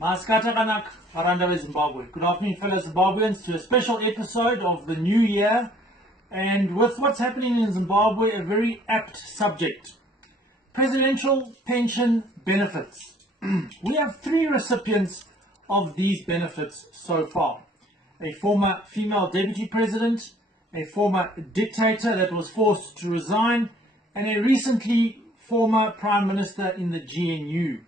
Maskata kanak Aranda Zimbabwe. Good afternoon, fellow Zimbabweans, to a special episode of the new year, and with what's happening in Zimbabwe, a very apt subject: presidential pension benefits. We have 3 recipients of these benefits so far: a former female deputy president, a former dictator that was forced to resign, and a recently former prime minister in the GNU.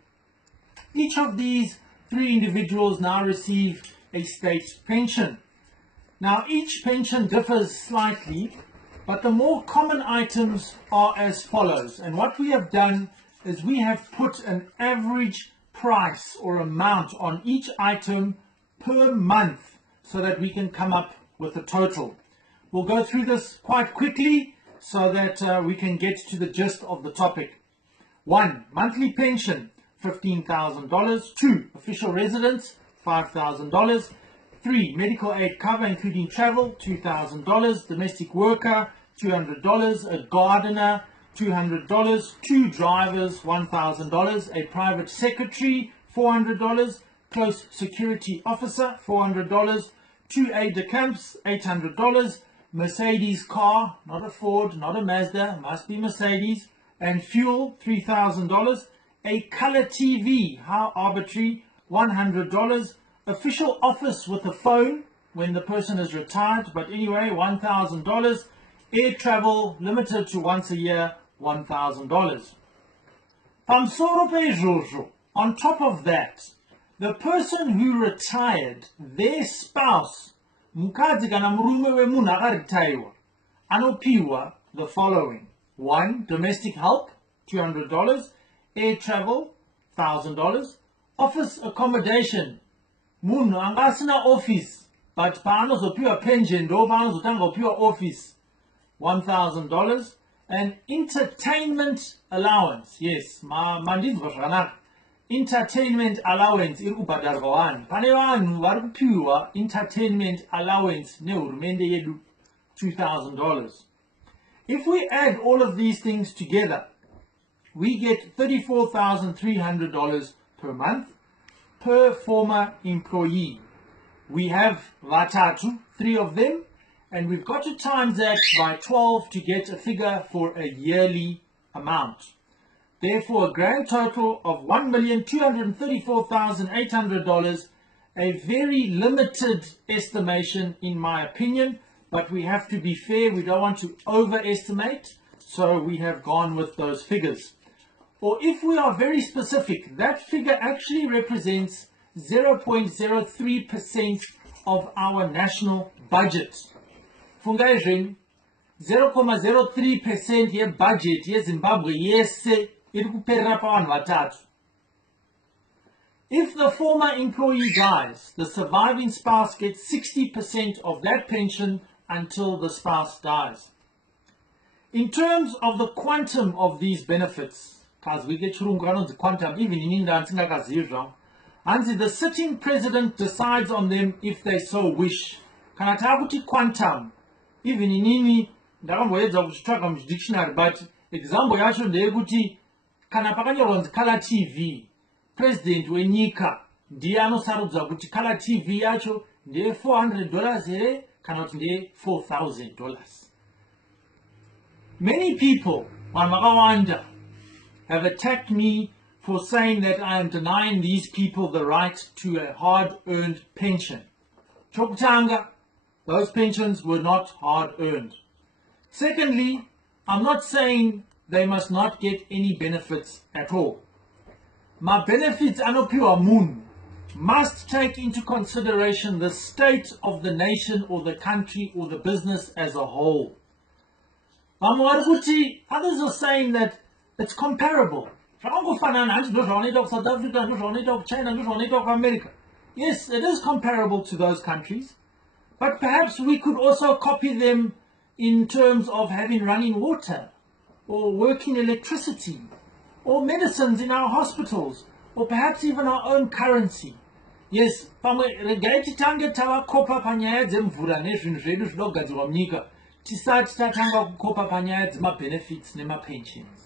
Each of these 3 individuals now receive a state pension. Now, each pension differs slightly, but the more common items are as follows. And what we have done is we have put an average price or amount on each item per month so that we can come up with a total. We'll go through this quite quickly so that we can get to the gist of the topic. 1. Monthly pension, $15,000. 2. Official residence, $5,000. 3. Medical aid cover including travel, $2,000. Domestic worker, $200. A gardener, $200. 2 drivers, $1,000. A private secretary, $400. Close security officer, $400. 2 aide-de-camps, $800. Mercedes car, not a Ford, not a Mazda, must be Mercedes. And fuel, $3,000. A color TV, how arbitrary, $100. Official office with a phone when the person is retired, but anyway, $1,000. Air travel limited to once a year, $1,000. On top of that, the person who retired, their spouse, mukadzi kana murume wemunhu akaritaiwa, anopiwa the following: 1. Domestic help, $200. Air travel, $1,000. Office accommodation, munhu anga asina office but paanozopiwa pension ndo paanozotanga kupiwa office, $1,000. And entertainment allowance, yes, mandinzwa zvakanaka, entertainment allowance iri kubhadharwa vanhu. Pane vanhu vari kupiwa entertainment allowance nehurumende yedu, $2,000. If we add all of these things together, we get $34,300 per month per former employee. We have vatatu, 3 of them, and we've got to times that by 12 to get a figure for a yearly amount. Therefore, a grand total of $1,234,800, a very limited estimation in my opinion, but we have to be fair, we don't want to overestimate, so we have gone with those figures. Or if we are very specific, that figure actually represents 0.03% of our national budget. Fungai zvenu, 0.03% yebudget yeZimbabwe yese iri kuperera pavanhu vatatu. If the former employee dies, the surviving spouse gets 60% of that pension until the spouse dies. In terms of the quantum of these benefits, we get quantum, even in India, the sitting president decides on them if they so wish. Quantum, even in India, dictionary, but example yacho ndeyekuti kana pakanyorwa color TV, president wenyika ndiye anosarudza kuti color TV yacho ndeye $400 here kana kuti ndeye $4,000. Many people, have attacked me for saying that I am denying these people the right to a hard-earned pension. Chokutanga, those pensions were not hard-earned. Secondly, I'm not saying they must not get any benefits at all. My benefits anopiwa munhu must take into consideration the state of the nation or the country or the business as a whole. Others are saying that it's comparable. South Africa, China, America. Yes, it is comparable to those countries, but perhaps we could also copy them in terms of having running water, or working electricity, or medicines in our hospitals, or perhaps even our own currency. Yes, tisati tatanga kukopa panyaya dzemabenefits nemapensions.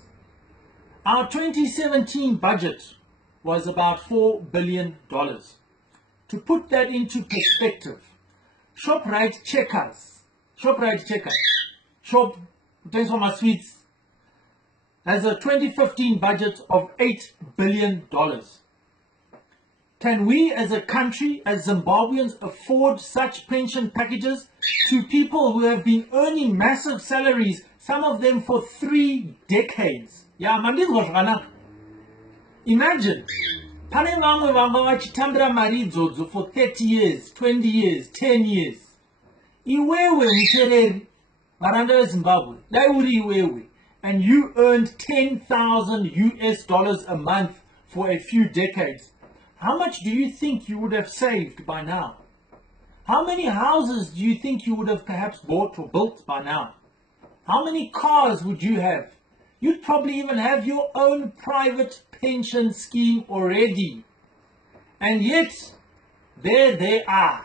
Our 2017 budget was about $4 billion. To put that into perspective, Shoprite Checkers, Shop, thanks for my sweets, has a 2015 budget of $8 billion. Can we as a country, as Zimbabweans, afford such pension packages to people who have been earning massive salaries, some of them for 3 decades? Yeah, imagine, pane vamwe vanga vachitambira mari idzodzo for 30 years, 20 years, 10 years. Iwewe mutereri, varanda veZimbabwe, dai uri iwewe, and you earned $10,000 a month for a few decades. How much do you think you would have saved by now? How many houses do you think you would have perhaps bought or built by now? How many cars would you have? You'd probably even have your own private pension scheme already. And yet, there they are,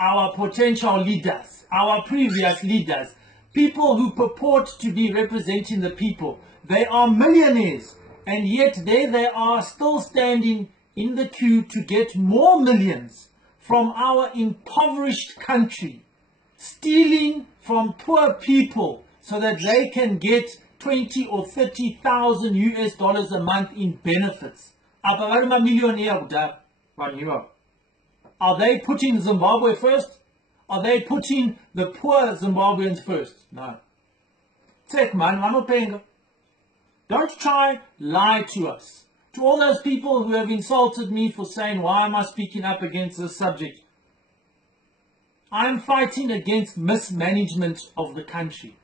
our potential leaders, our previous leaders, people who purport to be representing the people. They are millionaires, and yet there they are still standing in the queue to get more millions from our impoverished country, stealing from poor people so that they can get 20 or 30,000 US dollars a month in benefits. Are they putting Zimbabwe first? Are they putting the poor Zimbabweans first? No. Take man, don't try lie to us. To all those people who have insulted me for saying, why am I speaking up against this subject? I am fighting against mismanagement of the country.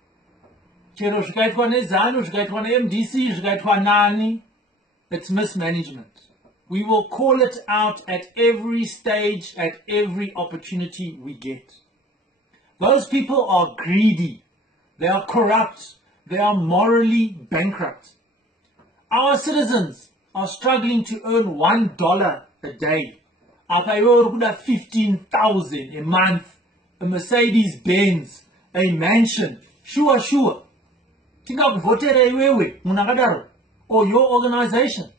It's mismanagement. We will call it out at every stage, at every opportunity we get. Those people are greedy. They are corrupt. They are morally bankrupt. Our citizens are struggling to earn $1 a day. 15,000 a month, a Mercedes Benz, a mansion. Sure. Or your organization.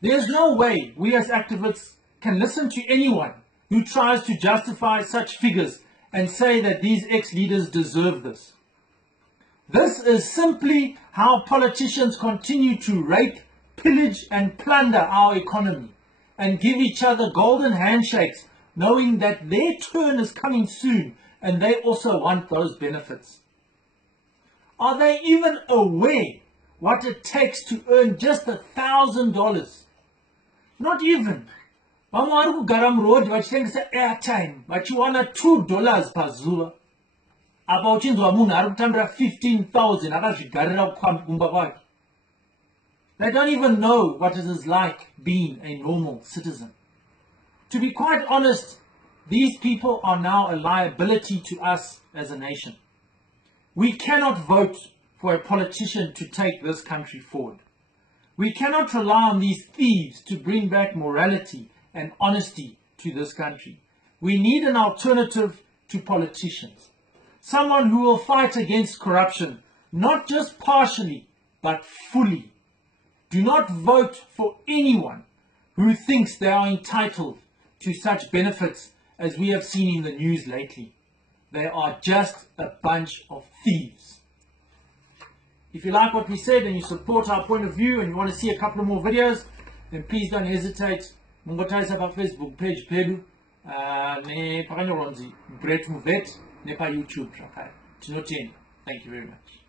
There's no way we as activists can listen to anyone who tries to justify such figures and say that these ex-leaders deserve this. This is simply how politicians continue to rape, pillage and plunder our economy and give each other golden handshakes, knowing that their turn is coming soon and they also want those benefits. Are they even aware what it takes to earn just $1,000? Not even. Vamwe garam road vachitengesa airtime vachiwana $2 pazuva. Apa uchinzwa munhu ari kutambira 15,000 akazvigarira kumba kwake. They don't even know what it is like being a normal citizen. To be quite honest, these people are now a liability to us as a nation. We cannot vote for a politician to take this country forward. We cannot rely on these thieves to bring back morality and honesty to this country. We need an alternative to politicians. Someone who will fight against corruption, not just partially, but fully. Do not vote for anyone who thinks they are entitled to such benefits as we have seen in the news lately. They are just a bunch of thieves. If you like what we said and you support our point of view and you want to see a couple of more videos, then please don't hesitate. Mungotaisa pa Facebook page pedu ne pakanyoronzi Brett Holley ne pa YouTube. Thank you very much.